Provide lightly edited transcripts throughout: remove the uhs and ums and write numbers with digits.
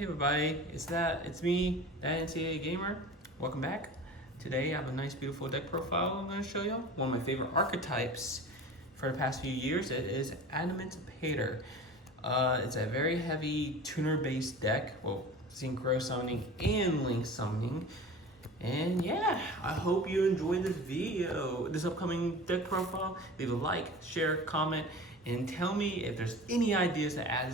Hey everybody, it's me, that NCAA Gamer. Welcome back. Today I have a nice beautiful deck profile I'm going to show you. One of my favorite archetypes for the past few years. It is Adamanciptor. It's a very heavy tuner based deck, well, synchro summoning and link summoning. And yeah, I hope you enjoyed this video, this upcoming deck profile. Leave a like, share, comment, and tell me if there's any ideas to add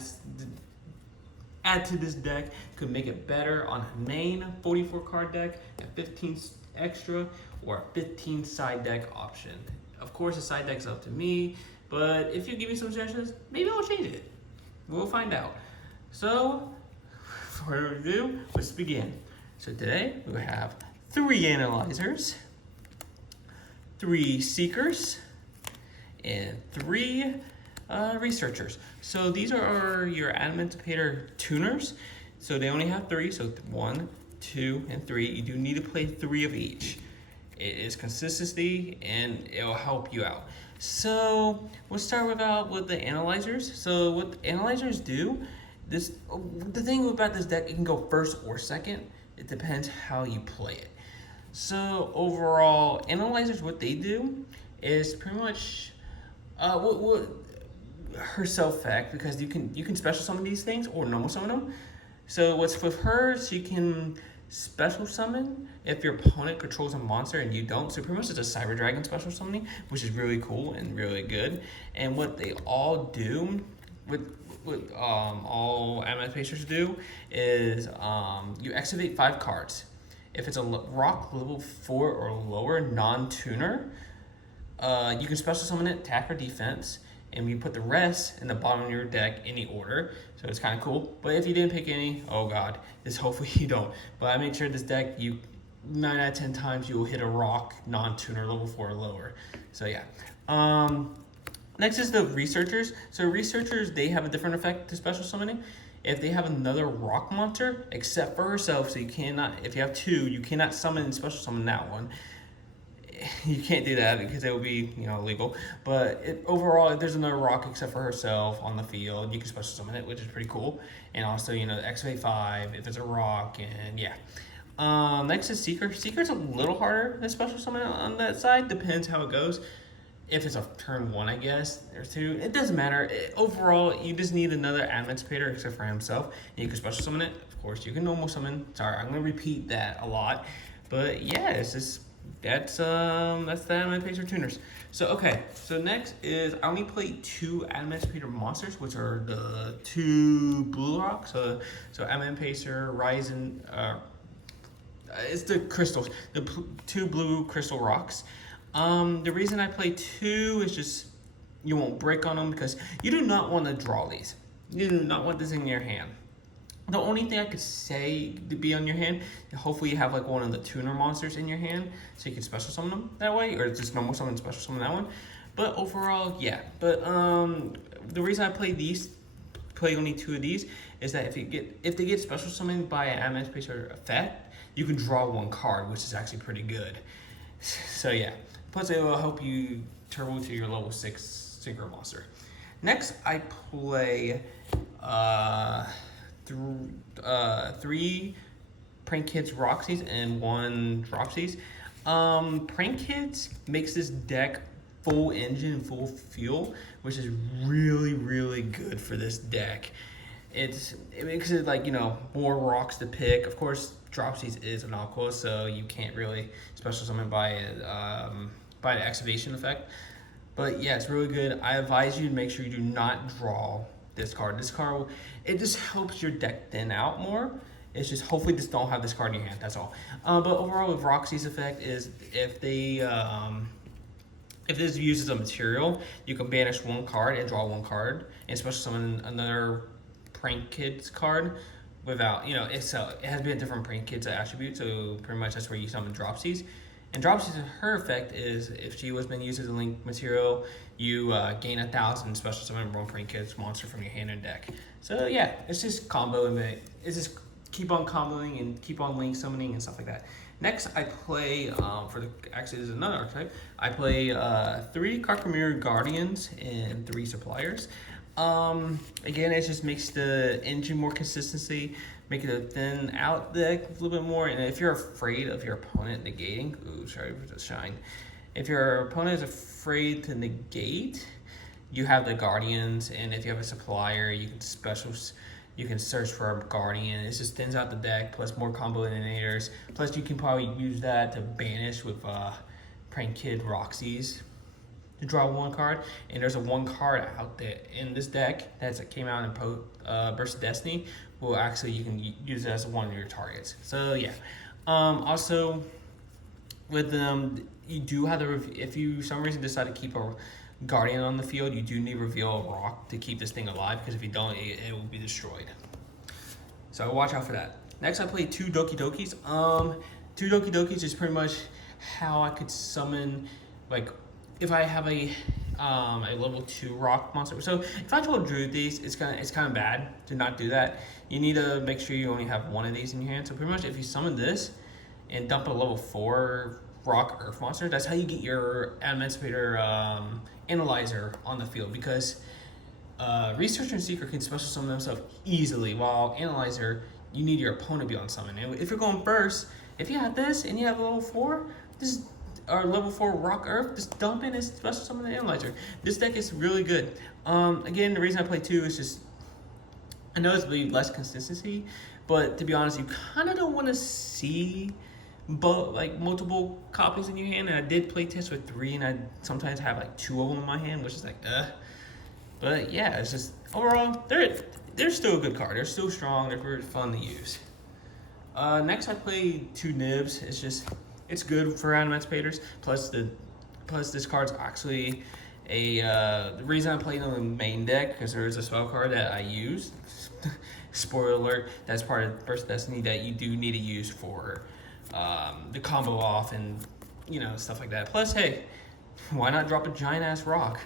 to this deck, could make it better on a main 44 card deck, a 15 extra, or a 15 side deck option. Of course, the side deck's up to me, but if you give me some suggestions, maybe I'll change it. We'll find out. So, for review, let's begin. So today, we have 3 analyzers, 3 seekers, and 3 researchers. So these are your Adamanciptor tuners. So they only have 3, so 1, 2, and 3. You do need to play 3 of each. It is consistency and it'll help you out. So we'll start with the analyzers. So what the analyzers do, the thing about this deck, it can go first or second. It depends how you play it. So overall, analyzers, what they do is pretty much her self effect, because you can special summon these things or normal summon them. So what's with her, she can special summon if your opponent controls a monster and you don't. So pretty much it's a Cyber Dragon special summoning, which is really cool and really good. And what they all do, what all Adamanciptors do, is you activate 5 cards. If it's a rock level 4 or lower non-tuner, you can special summon it, attack or defense, and you put the rest in the bottom of your deck, any order. So it's kind of cool. But if you didn't pick any, oh god, hopefully you don't. But I made sure this deck, 9 out of 10 times you will hit a rock non-tuner level 4 or lower. So yeah. Next is the researchers. So researchers, they have a different effect to special summoning. If they have another rock monster, except for herself, so you cannot, if you have 2, you cannot summon and special summon that one. You can't do that because it would be, illegal. But overall, if there's another rock except for herself on the field, you can special summon it, which is pretty cool. And also, activate 5 if there's a rock, and yeah. Next is Seeker. Seeker's a little harder than special summon on that side. Depends how it goes. If it's a turn 1, I guess, or 2, it doesn't matter. Overall, you just need another Adamanciptor except for himself. And you can special summon it. Of course, you can normal summon. Sorry, I'm gonna repeat that a lot. But yeah, it's just that's the Adamanciptor tuners. So okay, so next is I only play 2 Adamanciptor monsters, which are the 2 blue rocks. So Adamanciptor, Ryzen, it's the crystals, the 2 blue crystal rocks. The reason I play 2 is just you won't break on them, because you do not want to draw these. You do not want this in your hand. The only thing I could say to be on your hand, hopefully you have like one of the tuner monsters in your hand, so you can special summon them that way, or just normal summon, special summon that one. But overall, yeah. But the reason I play only 2 of these, is that if they get special summoned by an Adamanciptor effect, you can draw 1 card, which is actually pretty good. So yeah. Plus it will help you turbo to your level 6 synchro monster. Next, I play 3 Prank Kids Roxy's and 1 Dropsies. Prank Kids makes this deck full engine, full fuel, which is really, really good for this deck. It makes it like, more rocks to pick. Of course, Dropsies is an aqua, so you can't really special summon by the activation effect. But yeah, it's really good. I advise you to make sure you do not draw this card. This card, it just helps your deck thin out more. It's just hopefully just don't have this card in your hand. That's all. But overall, with Roxy's effect is if this uses a material, you can banish 1 card and draw 1 card, and special summon another Prank Kids card without, it has to be a different Prank Kids attribute. So pretty much that's where you summon Dropsies. And Dropsies, her effect is if she was been used as a link material, you gain 1,000 special summon 1 Prank Kids monster from your hand and deck. So yeah, it's just combo, and it's just keep on comboing and keep on link summoning and stuff like that. Next, I play actually there's another archetype. I play 3 Carcamir Guardians and 3 Suppliers. Again, it just makes the engine more consistency, make it a thin out deck a little bit more. And if you're afraid of your opponent negating, ooh, sorry for the shine. If your opponent is afraid to negate, you have the guardians, and if you have a supplier, you can search for a guardian. It just thins out the deck, plus more combo eliminators. Plus, you can probably use that to banish with Prank Kid Roxy's to draw one card. And there's a one card out there in this deck that came out in Burst of Destiny. Well, actually, you can use it as one of your targets. So yeah. Also, with them, you do have to if you some reason decide to keep a guardian on the field, you do need to reveal a rock to keep this thing alive, because if you don't, it will be destroyed. So watch out for that. Next, I played 2 Doki Dokis. 2 Doki Dokis is pretty much how I could summon, like, if I have a level 2 rock monster. So if I told Drew these, it's kind of bad to not do that. You need to make sure you only have one of these in your hand. So pretty much, if you summon this and dump a level 4 rock earth monster, that's how you get your Adamanciptor analyzer on the field, because Researcher and Seeker can special summon themselves easily, while Analyzer, you need your opponent to be on summon. And if you're going first, if you have this and you have a level 4, this or level 4 rock earth, just dump in and special summon the Analyzer. This deck is really good. Again, the reason I play 2 is just, I know it's really less consistency, but to be honest, you kind of don't want to see like multiple copies in your hand. And I did play test with 3, and I sometimes have like 2 of them in my hand, which is like but yeah, it's just overall they're still a good card. They're still strong. They're very fun to use. Next, I played 2 Nibs. It's good for Adamancipators. Plus this card's actually the reason I played on the main deck, because there is a spell card that I use. Spoiler alert, that's part of Burst of Destiny that you do need to use for the combo off and stuff like that. Plus, hey, why not drop a giant ass rock?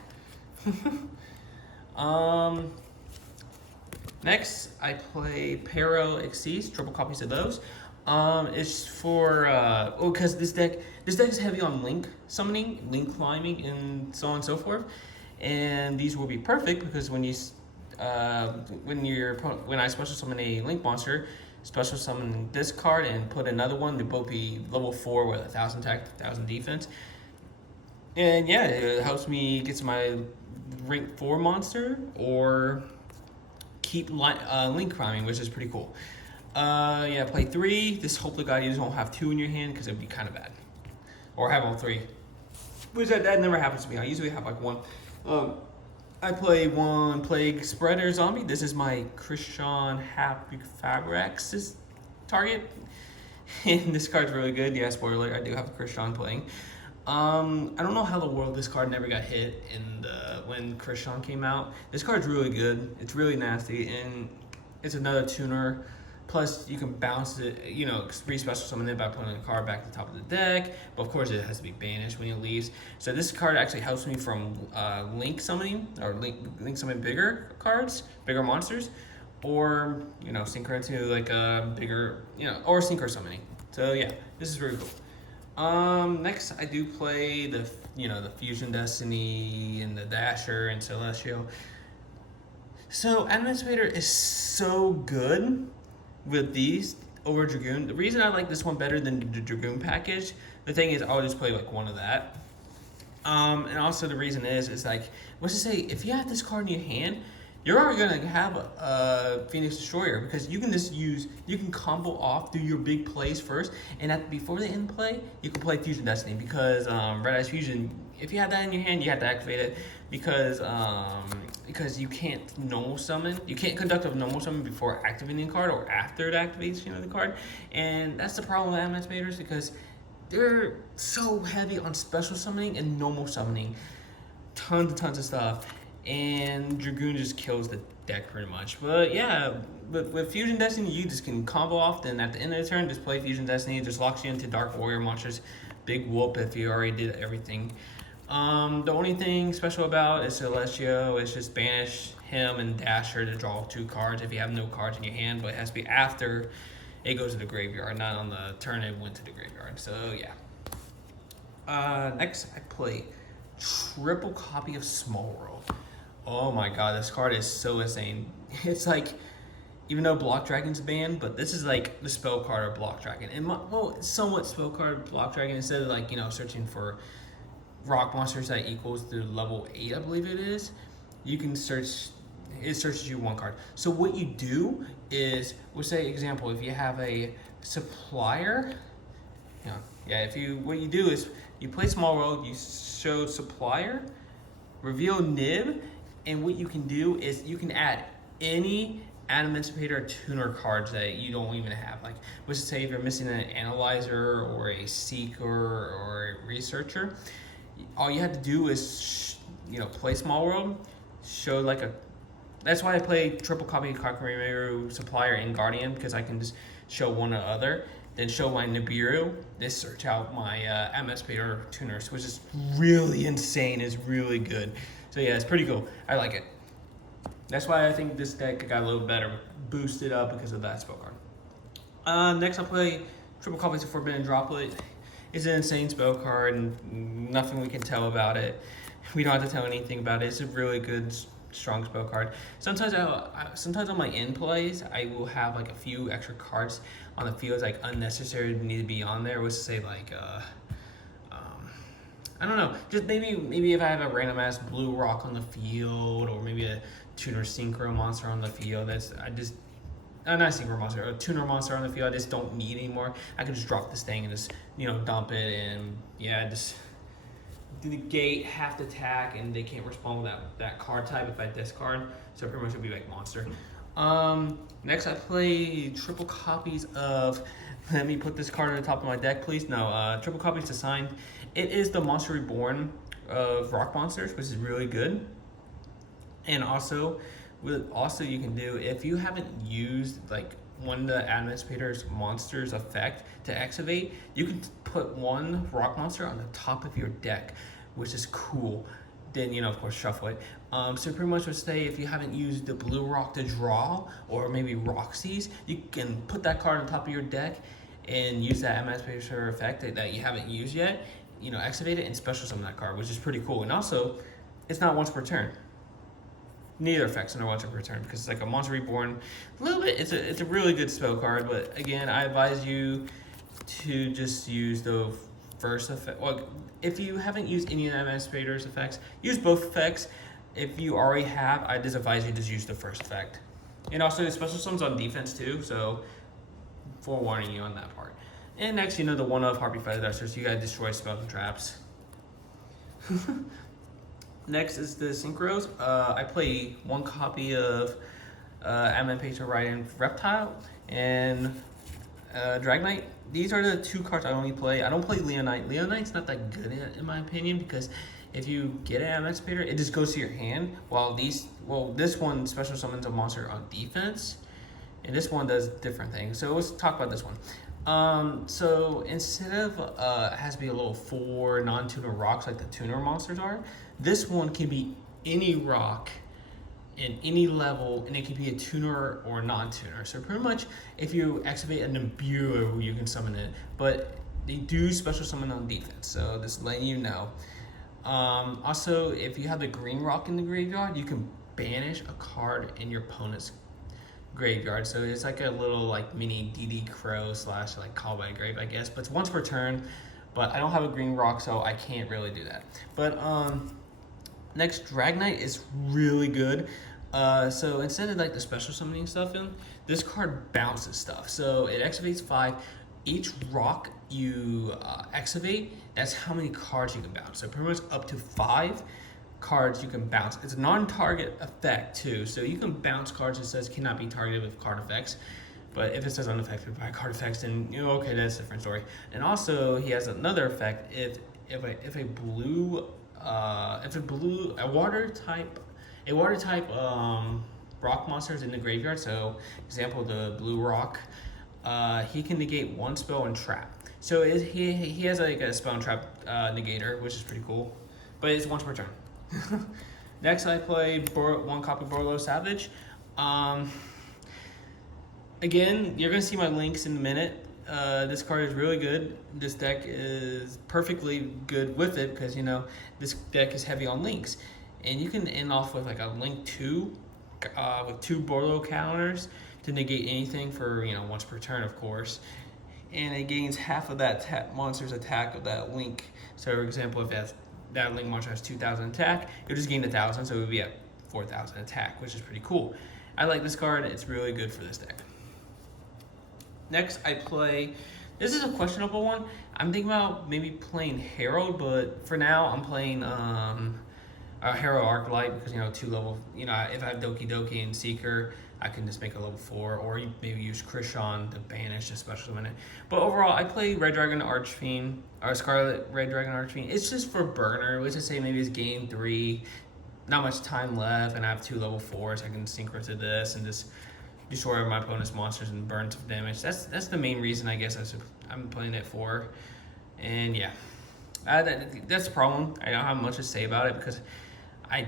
Next, I play Pero Xyz, triple copies of those. It's for because this deck is heavy on link summoning, link climbing, and so on and so forth. And these will be perfect because when I special summon a link monster, special summon this card and put another one, they both be level 4 with 1,000 attack, 1,000 defense. And yeah, it helps me get to my rank 4 monster or keep link climbing, which is pretty cool. Yeah, play 3. This hopefully God, you just don't have 2 in your hand, because it would be kind of bad. Or have all 3. Which that never happens to me. I usually have like 1. I play 1 Plague Spreader Zombie. This is my Christian Happy Fabrics target. And this card's really good. Yeah, spoiler alert, I do have a Christian playing. I don't know how the world this card never got hit when Christian came out. This card's really good. It's really nasty, and it's another tuner. Plus, you can bounce it, re-special summon it by putting the card back to the top of the deck. But of course, it has to be banished when it leaves. So this card actually helps me from link summoning, or link summon bigger cards, bigger monsters, or synchro into like a bigger, or synchro summoning. So yeah, this is really cool. Next, I do play the Fusion Destiny and the Dasher and Celestial. So Adamanciptor is so good with these over Dragoon. The reason I like this one better than the Dragoon package, the thing is I'll just play like 1 of that. And also the reason is like, let's just say if you have this card in your hand, you're already gonna have a Phoenix Destroyer, because you can combo off, do your big plays first, and before the end play, you can play Fusion Destiny, because Red Eyes Fusion, if you have that in your hand, you have to activate it, because you can't normal summon, you can't conduct a normal summon before activating the card or after the activation of the card, and that's the problem with Adamancipators, because they're so heavy on special summoning and normal summoning, tons of stuff. And Dragoon just kills the deck pretty much. But yeah, with Fusion Destiny, you just can combo off, then at the end of the turn, just play Fusion Destiny. It just locks you into Dark Warrior monsters. Big whoop if you already did everything. The only thing special about is Celestial is just banish him and Dasher to draw 2 cards if you have no cards in your hand, but it has to be after it goes to the graveyard, not on the turn it went to the graveyard. So yeah. Next, I play triple copy of Small World. Oh my god, this card is so insane. It's like, even though Block Dragon's banned, but this is like the spell card of Block Dragon. And well, it's somewhat spell card Block Dragon, instead of like, searching for rock monsters that equals to level 8, I believe it is, you can search, it searches you one card. So what you do is, we'll say example, if you have a supplier, what you do is you play small world, you show supplier, reveal nib, and what you can do is you can add any Adamanciptor tuner cards that you don't even have. Like, let's say if you're missing an analyzer or a seeker or a researcher, all you have to do is play small world, show like a. That's why I play triple copy Kakarimeru supplier and guardian, because I can just show one or other, then show my Nibiru, then search out my Adamanciptor tuners, which is really insane. It's really good. So yeah, it's pretty cool. I like it. That's why I think this deck got a little better, boosted up because of that spell card. Next I'll play triple copies of Forbidden Droplet. It's an insane spell card, and nothing we can tell about it. We don't have to tell anything about it. It's a really good, strong spell card. Sometimes on my end plays, I will have like a few extra cards on the field, like unnecessary to need to be on there. Let's say like I don't know, just maybe if I have a random ass blue rock on the field, or maybe a tuner synchro monster on the field, not synchro monster, a tuner monster on the field I just don't need anymore. I can just drop this thing and just dump it, and just negate half the attack, and they can't respond with that card type if I discard. So pretty much it'll be like monster. Next I play triple copies of. Let me put this card on the top of my deck, please. No, triple copies assigned. It is the Monster Reborn of Rock Monsters, which is really good. And also you can do, if you haven't used like one of the Adamanciptor's monsters effect to activate, you can put one rock monster on the top of your deck, which is cool. Then of course shuffle it. So pretty much would say, if you haven't used the blue rock to draw, or maybe Roxy's, you can put that card on top of your deck and use that Adamanciptor effect that you haven't used yet. Activate it and special summon that card, which is pretty cool. And also, it's not once per turn. Neither effects are once per turn, because it's like a Monster Reborn. A little bit, it's a really good spell card, but again, I advise you to just use the first effect. Well, if you haven't used any of the Adamanciptor's effects, use both effects. If you already have, I just advise you to just use the first effect. And also, the special summons on defense too, so forewarning you on that part. And next, the one of Harpy Feather Duster, so you gotta destroy spells and traps. Next is the Synchros. I play one copy of Adamanciptor Ryan Reptile and Dragonite. These are the two cards I only play. I don't play Leonite. Leonite's not that good in my opinion, because if you get an Adamanciptor, it just goes to your hand, while this one special summons a monster on defense, and this one does different things. So let's talk about this one. So instead of it has to be a little 4 non-tuner rocks like the tuner monsters are, this one can be any rock in any level, and it can be a tuner or non-tuner. So pretty much, if you activate a Nibiru, you can summon it, but they do special summon on defense, so just letting you know. Also, if you have the green rock in the graveyard, you can banish a card in your opponent's graveyard. So it's like a little like mini DD Crow / like Call by Grave, I guess, but it's once per turn. But I don't have a green rock, so I can't really do that. But next, Dragonite is really good. So instead of like the special summoning stuff this card bounces stuff. So it activates 5. Each rock you activate, that's how many cards you can bounce. So pretty much up to 5 cards you can bounce. It's a non-target effect too, so you can bounce cards that says cannot be targeted with card effects. But if it says unaffected by card effects, then okay, that's a different story. And also, he has another effect. If a water type rock monster is in the graveyard. So example, the blue rock, he can negate 1 spell and trap. So he has like a spell and trap negator, which is pretty cool. But it's once per turn. Next, I play one copy Borlo Savage. Again, you're gonna see my links in a minute. This card is really good. This deck is perfectly good with it, because this deck is heavy on links. and you can end off with like a Link 2 with 2 Borlo counters to negate anything for, once per turn, of course. And it gains half of that monster's attack of that Link. So, for example, if that Link monster has 2,000 attack, it'll just gain 1,000, so it would be at 4,000 attack, which is pretty cool. I like this card. It's really good for this deck. Next, I play. This is a questionable one. I'm thinking about maybe playing Herald, but for now, I'm playing Herald Arclight because 2 level. If I have Doki Doki and Seeker, I can just make a level 4, or maybe use Krishan to banish a special summon it. But overall, I play Red Dragon Archfiend or Scarlet Red Dragon Archfiend. It's just for burner. Let's just say maybe it's game 3, not much time left, and I have 2 level 4s. I can synchro to this and just destroy my opponent's monsters and burn some damage. That's the main reason I guess I'm playing it for. And yeah, that's the problem. I don't have much to say about it because I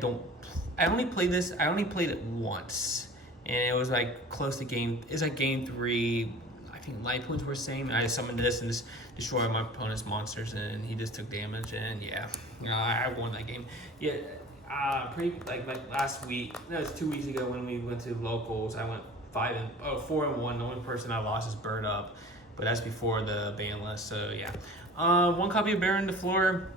only played it once, and it was like close to game. It's like game 3. I think light points were the same, and I summoned this and just destroyed my opponent's monsters, and he just took damage. And yeah, I won that game. Yeah, pretty like last week. No, it was 2 weeks ago when we went to locals. I went 4-1. The only person I lost is Bird Up, but that's before the ban list. So yeah, 1 copy of Baron the Floor.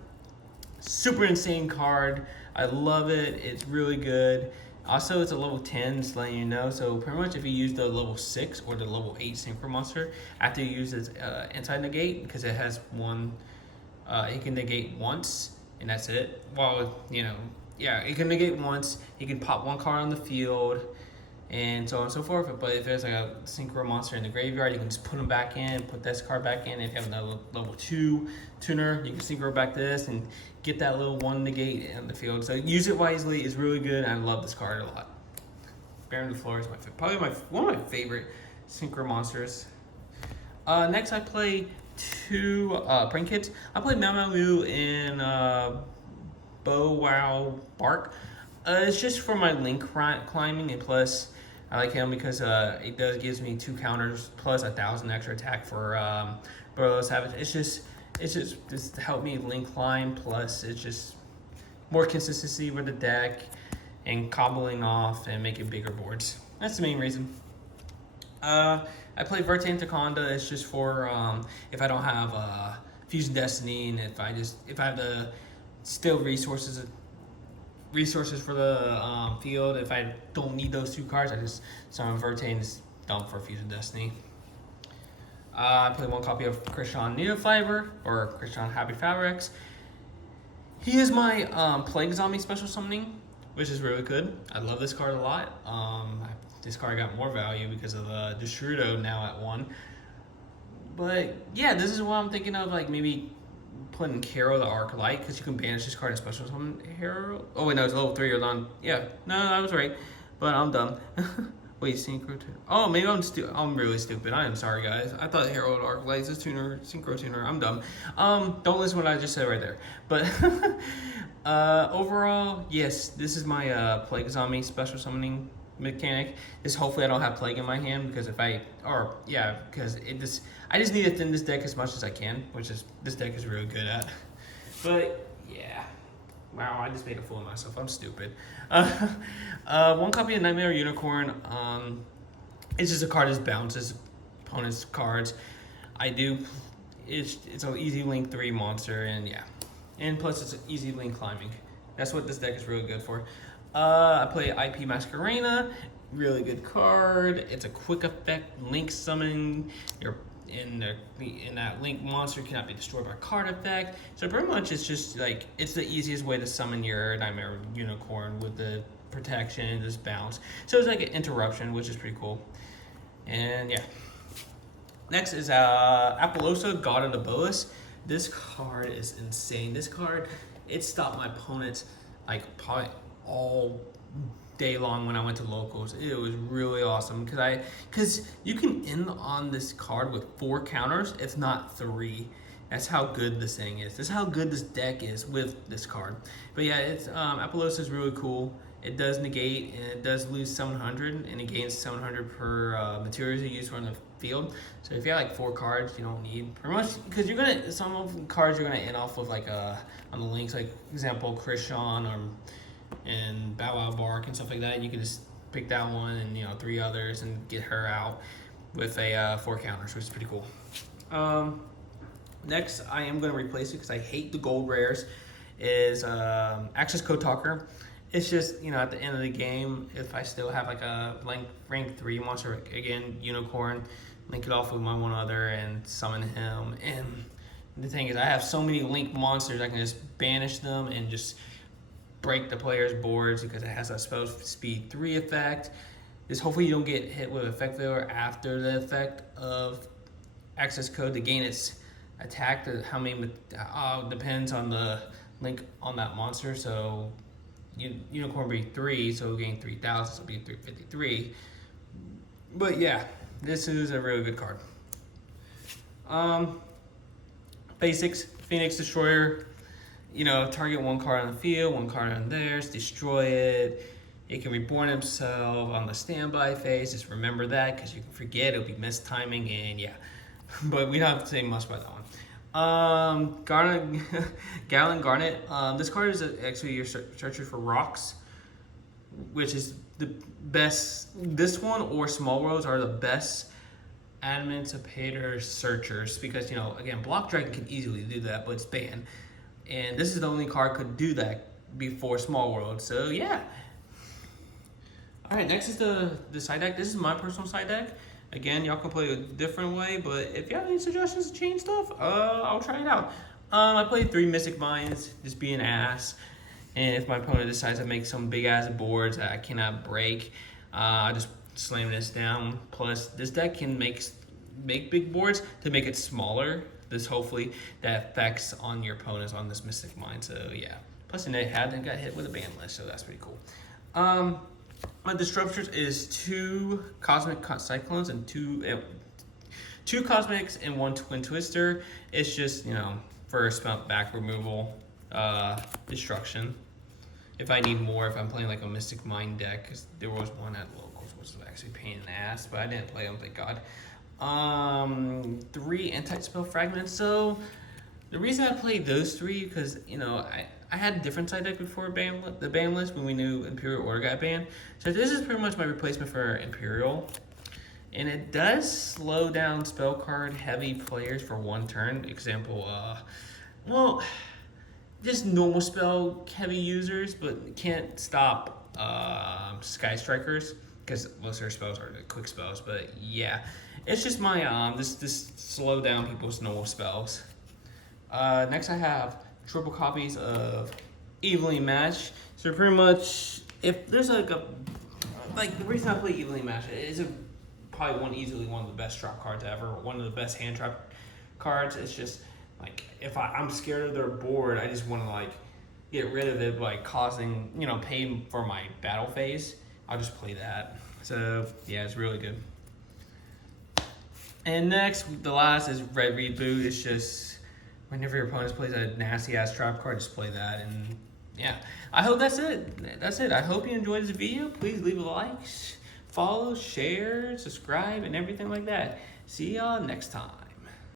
Super insane card. I love it. It's really good. Also, it's a level 10, just letting you know. So pretty much if you use the level 6 or the level 8 Synchro Monster, after you use its anti-negate, because it has one, it can negate once, and that's it. Well, it can negate once. You can pop 1 card on the field, and so on and so forth. But if there's like a Synchro Monster in the graveyard, you can just put them back in, put this card back in. If you have another level 2 tuner, you can Synchro back this and get that little 1 negate in the field. So use it wisely. It's really good. I love this card a lot. Baron the Floor is probably one of my favorite Synchro Monsters. Next, I play 2 Prank Kits. I play Mamamoo and Bow Wow Bark. It's just for my Link climbing, and plus I like him because it gives me 2 counters plus 1,000 extra attack for Burrow Savage. It's just to help me Link climb, plus it's just more consistency with the deck and cobbling off and making bigger boards. That's the main reason. I play Verte Anticonda. It's just for if I don't have Fusion Destiny, and if I have the still resources for the field. If I don't need those 2 cards, I just summon Verte and just dump for Fusion Destiny. I play 1 copy of Krishan Neofiber, or Krishan Happy Fabrics. He is my Plague Zombie special summoning, which is really good. I love this card a lot. This card got more value because of Destrudo now at 1. But yeah, this is what I'm thinking of, like maybe putting Carol the Arclight, because you can banish this card in special summon Herald. Oh wait, no, it's level 3 or on. Yeah, no, I was right, but I'm dumb. Wait, Synchro Tuner. Oh, maybe I'm really stupid. I am sorry, guys. I thought Herald Arclight is tuner, Synchro Tuner. I'm dumb. Don't listen to what I just said right there. But overall, yes, this is my Plague Zombie special summoning mechanic. Hopefully I don't have Plague in my hand, because because I just need to thin this deck as much as I can, which is this deck is really good at. But yeah, wow, I just made a fool of myself. I'm stupid. 1 copy of Nightmare Unicorn. It's just a card that bounces opponent's cards. It's an easy Link 3 monster, and yeah, and plus it's an easy Link climbing. That's what this deck is really good for. I play IP Masquerena, really good card. It's a quick effect Link summon. You're in that Link monster cannot be destroyed by card effect. So pretty much it's just like it's the easiest way to summon your Nightmare Unicorn with the protection and just bounce. So it's like an interruption, which is pretty cool. And yeah. Next is Apollosa, God of the Boas. This card is insane. This card, it stopped my opponents like probably all day long when I went to locals. It was really awesome because you can end on this card with 4 counters, if not 3. That's how good this thing is. That's how good this deck is with this card. But yeah, it's Apollosa is really cool. It does negate, and it does lose 700, and it gains 700 per materials you use from the field. So if you have like 4 cards, you don't need pretty much, because some of the cards you're gonna end off with like on the links, like example Krishan or and Bow Wow Bark and stuff like that. You can just pick that one and 3 others and get her out with a 4 counters, which is pretty cool. Next, I am going to replace it because I hate the gold rares. Is Access Code Talker. It's just, at the end of the game, if I still have like a rank 3 monster, again, Unicorn, link it off with my one other and summon him. And the thing is, I have so many link monsters, I can just banish them and just break the player's boards because it has a spell speed 3 effect. This hopefully you don't get hit with effect failure after the effect of access code to gain its attack. How many depends on the link on that monster. So Unicorn will be 3, so we'll gain 3,000, so it'll be 353. But yeah, this is a really good card. Basics, Phoenix Destroyer. Target 1 card on the field, 1 card on theirs, destroy it. It can reborn himself on the standby phase. Just remember that because you can forget, it'll be mistiming, and yeah. But we don't have to say much about that one. Gallon Garnet. This card is actually your searcher for rocks, which is the best. This one or Small Worlds are the best Adamanciptor searchers because, again, Block Dragon can easily do that, but it's banned. And this is the only card could do that before Small World. So yeah. All right, next is the side deck. This is my personal side deck. Again, y'all can play a different way, but if you have any suggestions to change stuff, I'll try it out. I played 3 Mystic Mines, just be an ass. And if my opponent decides to make some big ass boards that I cannot break, I just slam this down. Plus, this deck can make big boards to make it smaller. This hopefully that affects on your opponents on this Mystic Mine. So yeah. Plus, they hadn't got hit with a ban list, so that's pretty cool. My disruptors is 2 Cosmic Cyclones and 2 Cosmics and 1 Twin Twister. It's just, for spell back removal, destruction. If I need more, if I'm playing like a Mystic Mine deck, because there was one at locals, which was actually a pain in the ass, but I didn't play them, thank God. 3 anti-spell fragments. So the reason I played those 3 because I had a different side deck before the ban list when we knew Imperial Order got banned. So this is pretty much my replacement for Imperial, and it does slow down spell card heavy players for 1 turn. Example, just normal spell heavy users, but can't stop Sky Strikers because most of their spells are the quick spells. But yeah. It's just my this slow down people's normal spells. Next I have triple copies of Evenly Matched. So pretty much, if there's like the reason I play Evenly Matched is probably easily one of the best trap cards ever, one of the best hand trap cards. It's just like if I'm scared of their board, I just want to get rid of it by causing pay for my battle phase. I'll just play that. So yeah, it's really good. And next, the last is Red Reboot. It's just whenever your opponent plays a nasty ass trap card, just play that. And yeah, I hope that's it. That's it. I hope you enjoyed this video. Please leave a like, follow, share, subscribe, and everything like that. See y'all next time.